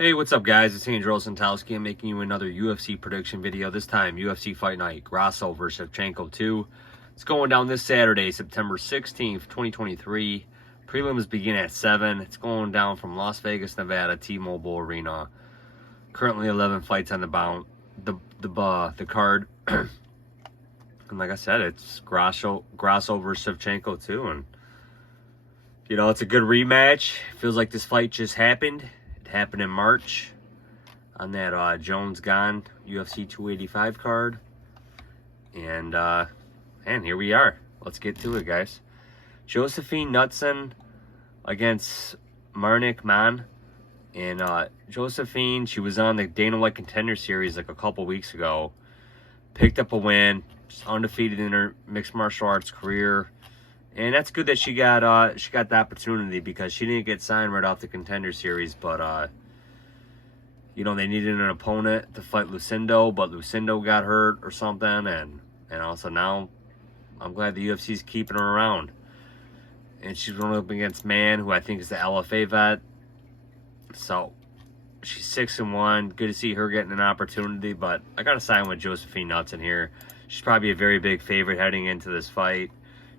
Hey, what's up, guys? It's Andrew Santowski. I'm making you another UFC prediction video. This time, UFC Fight Night, Grasso versus Shevchenko 2. It's going down this Saturday, September 16th, 2023. Prelims begin at 7. It's going down from Las Vegas, Nevada, T-Mobile Arena. Currently 11 fights on the card. And like I said, it's Grasso versus Shevchenko 2. And, you know, it's a good rematch. Feels like this fight just happened. Happened in March on that Jones Gone UFC 285 card. And here we are. Let's get to it, guys. Josephine Knutsson against Marnik Man. And Josephine, she was on the Dana White Contender Series like a couple weeks ago. Picked up a win. She's undefeated in her mixed martial arts career. And that's good that she got the opportunity, because she didn't get signed right off the Contender Series. But, you know, they needed an opponent to fight Lucindo, but Lucindo got hurt or something. And also now I'm glad the UFC's keeping her around. And she's going up against Man, who I think is the LFA vet. So she's 6-1. Good to see her getting an opportunity. But I got to sign with Josephine Knutsson here. She's probably a very big favorite heading into this fight.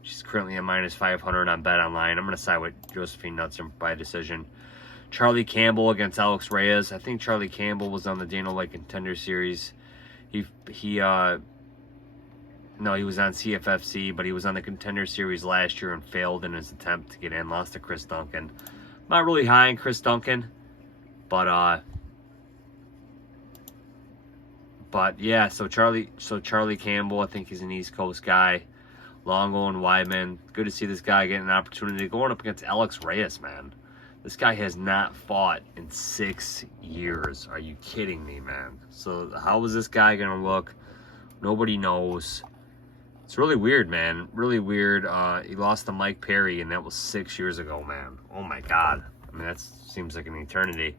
She's currently at -500 on Bet Online. I'm going to side with Josephine Knutsson by decision. Charlie Campbell against Alex Reyes. I think Charlie Campbell was on the Dana White Contender Series. He was on CFFC, but he was on the Contender Series last year and failed in his attempt to get in. Lost to Chris Duncan. Not really high on Chris Duncan, but yeah. So Charlie Campbell, I think he's an East Coast guy. Longo and Weidman. Good to see this guy getting an opportunity going up against Alex Reyes, man. This guy has not fought in 6 years. Are you kidding me, man? So how is this guy going to look? Nobody knows. It's really weird, man. Really weird. He lost to Mike Perry, and that was 6 years ago, man. Oh, my God. I mean, that seems like an eternity.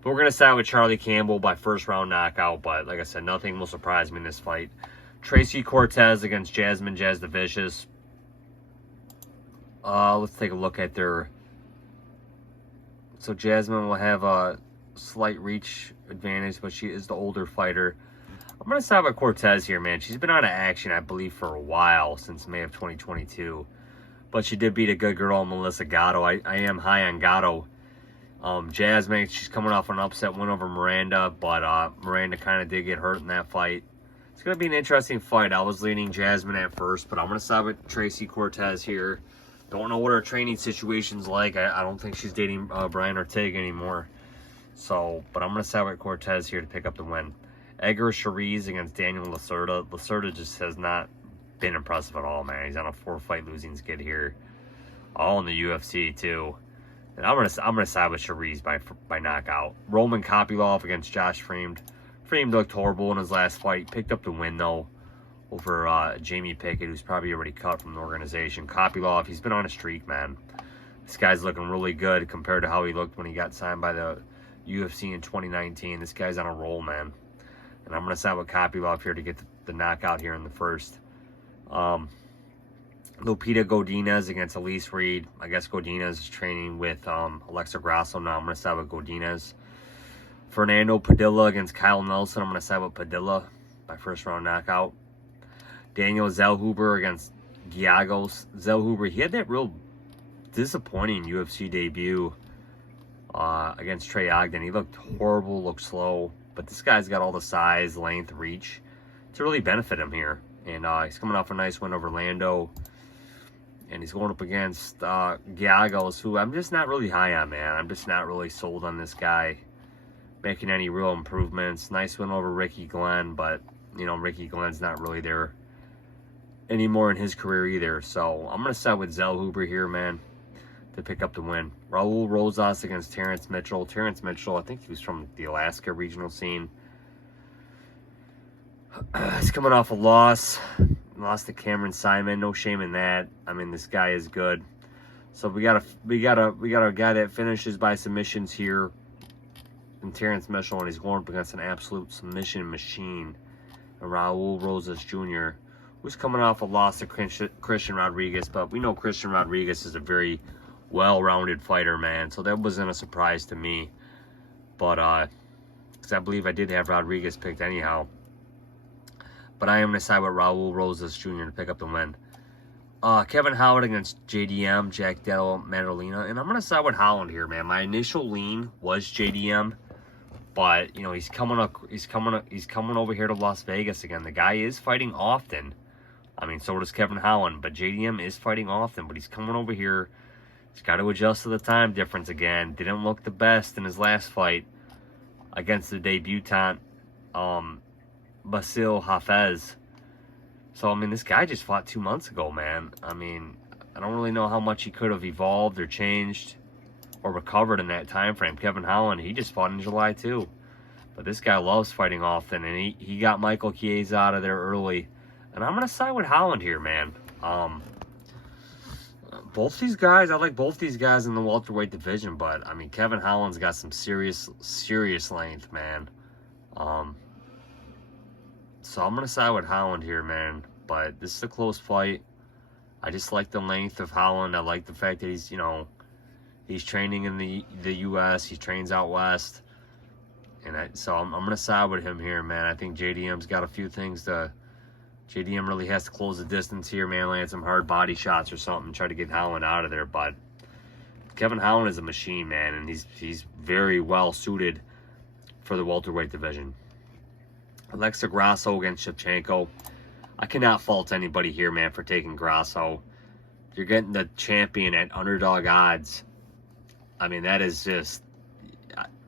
But we're going to side with Charlie Campbell by first-round knockout. But like I said, nothing will surprise me in this fight. Tracy Cortez against Jasmine Jazz the Vicious. Let's take a look at their... So Jasmine will have a slight reach advantage, but she is the older fighter. I'm going to side with Cortez here, man. She's been out of action, I believe, for a while, since May of 2022. But she did beat a good girl, Melissa Gatto. I am high on Gatto. Jasmine, she's coming off an upset win over Miranda, but Miranda kind of did get hurt in that fight. It's going to be an interesting fight. I was leaning Jasmine at first, but I'm going to side with Tracy Cortez here. Don't know what her training situation's like. I don't think she's dating Brian Ortega anymore. So, but I'm going to side with Cortez here to pick up the win. Edgar Chairez against Daniel Lacerda. Lacerda just has not been impressive at all, man. He's on a 4-fight losing skid here. All in the UFC, too. And I'm gonna side with Chairez by knockout. Roman Kopylov against Josh Freemed. Freemed looked horrible in his last fight. Picked up the win, though, over Jamie Pickett, who's probably already cut from the organization. Kopylov, he's been on a streak, man. This guy's looking really good compared to how he looked when he got signed by the UFC in 2019. This guy's on a roll, man. And I'm going to side with Kopylov here to get the knockout here in the first. Lupita Godinez against Elise Reed. I guess Godinez is training with Alexa Grasso now. I'm going to side with Godinez. Fernando Padilla against Kyle Nelson. I'm going to side with Padilla by first-round knockout. Daniel Zellhuber against Giagos. Zellhuber, he had that real disappointing UFC debut against Trey Ogden. He looked horrible, looked slow. But this guy's got all the size, length, reach to really benefit him here. And he's coming off a nice win over Lando. And he's going up against Giagos, who I'm just not really high on, man. I'm just not really sold on this guy making any real improvements. Nice win over Ricky Glenn, but, you know, Ricky Glenn's not really there anymore in his career either. So I'm going to side with Zellhuber here, man, to pick up the win. Raul Rosas against Terrence Mitchell. Terrence Mitchell, I think he was from the Alaska regional scene. He's coming off a loss. Lost to Cameron Simon. No shame in that. I mean, this guy is good. So we got a guy that finishes by submissions here in Terrence Mitchell, and he's going up against an absolute submission machine, Raul Rosas Jr., who's coming off a loss to Christian Rodriguez. But we know Christian Rodriguez is a very well-rounded fighter, man. So that wasn't a surprise to me. But, because I believe I did have Rodriguez picked anyhow. But I am going to side with Raul Rosas Jr. to pick up the win. Kevin Holland against JDM, Jack Della Maddalena. And I'm going to side with Holland here, man. My initial lean was JDM. But, you know, he's coming over here to Las Vegas again. The guy is fighting often. I mean, so does Kevin Holland. But JDM is fighting often. But he's coming over here. He's got to adjust to the time difference again. Didn't look the best in his last fight against the debutant, Basil Hafez. So, I mean, this guy just fought 2 months ago, man. I mean, I don't really know how much he could have evolved or changed or recovered in that time frame. Kevin Holland, he just fought in July, too. But this guy loves fighting often, and he got Michael Chiesa out of there early. And I'm going to side with Holland here, man. Both these guys, I like both these guys in the welterweight division, but, I mean, Kevin Holland's got some serious length, man. So I'm going to side with Holland here, man. But this is a close fight. I just like the length of Holland. I like the fact that he's, you know, he's training in the U.S. He trains out west. And so I'm going to side with him here, man. I think JDM's got a few things to... JDM really has to close the distance here, man. Land some hard body shots or something. Try to get Holland out of there. But Kevin Holland is a machine, man. And he's very well suited for the welterweight division. Alexa Grasso against Shevchenko. I cannot fault anybody here, man, for taking Grasso. You're getting the champion at underdog odds. I mean, that is just...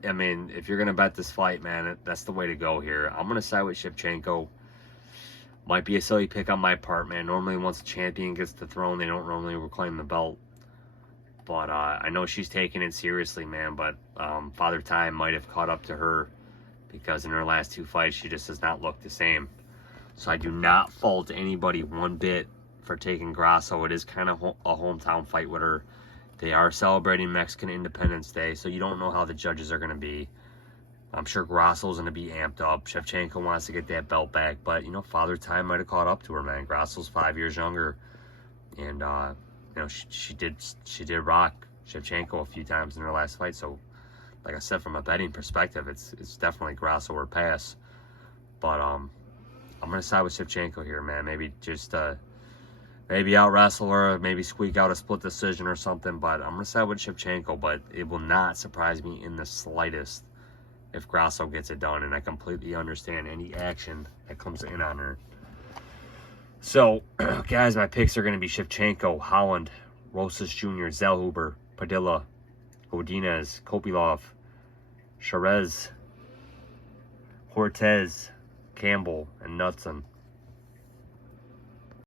I mean, if you're going to bet this fight, man, that's the way to go here. I'm going to side with Shevchenko. Might be a silly pick on my part, man. Normally, once a champion gets the throne, they don't normally reclaim the belt. But I know she's taking it seriously, man. But Father Time might have caught up to her, because in her last 2 fights, she just does not look the same. So I do not fault anybody one bit for taking Grasso. It is kind of a hometown fight with her. They are celebrating Mexican Independence Day, so you don't know how the judges are going to be. I'm sure Grasso's going to be amped up. Shevchenko wants to get that belt back, but, you know, Father Time might have caught up to her, man. Grasso's 5 years younger, and, you know, she did rock Shevchenko a few times in her last fight, so, like I said, from a betting perspective, it's definitely Grasso or pass. But I'm going to side with Shevchenko here, man. Maybe just maybe out wrestle her, maybe squeak out a split decision or something. But I'm going to side with Shevchenko, but it will not surprise me in the slightest if Grasso gets it done. And I completely understand any action that comes in on her. So, guys, my picks are going to be Shevchenko, Holland, Rosas Jr., Zellhuber, Padilla, Godinez, Kopylov, Chairez, Cortez, Campbell, and Knutsson.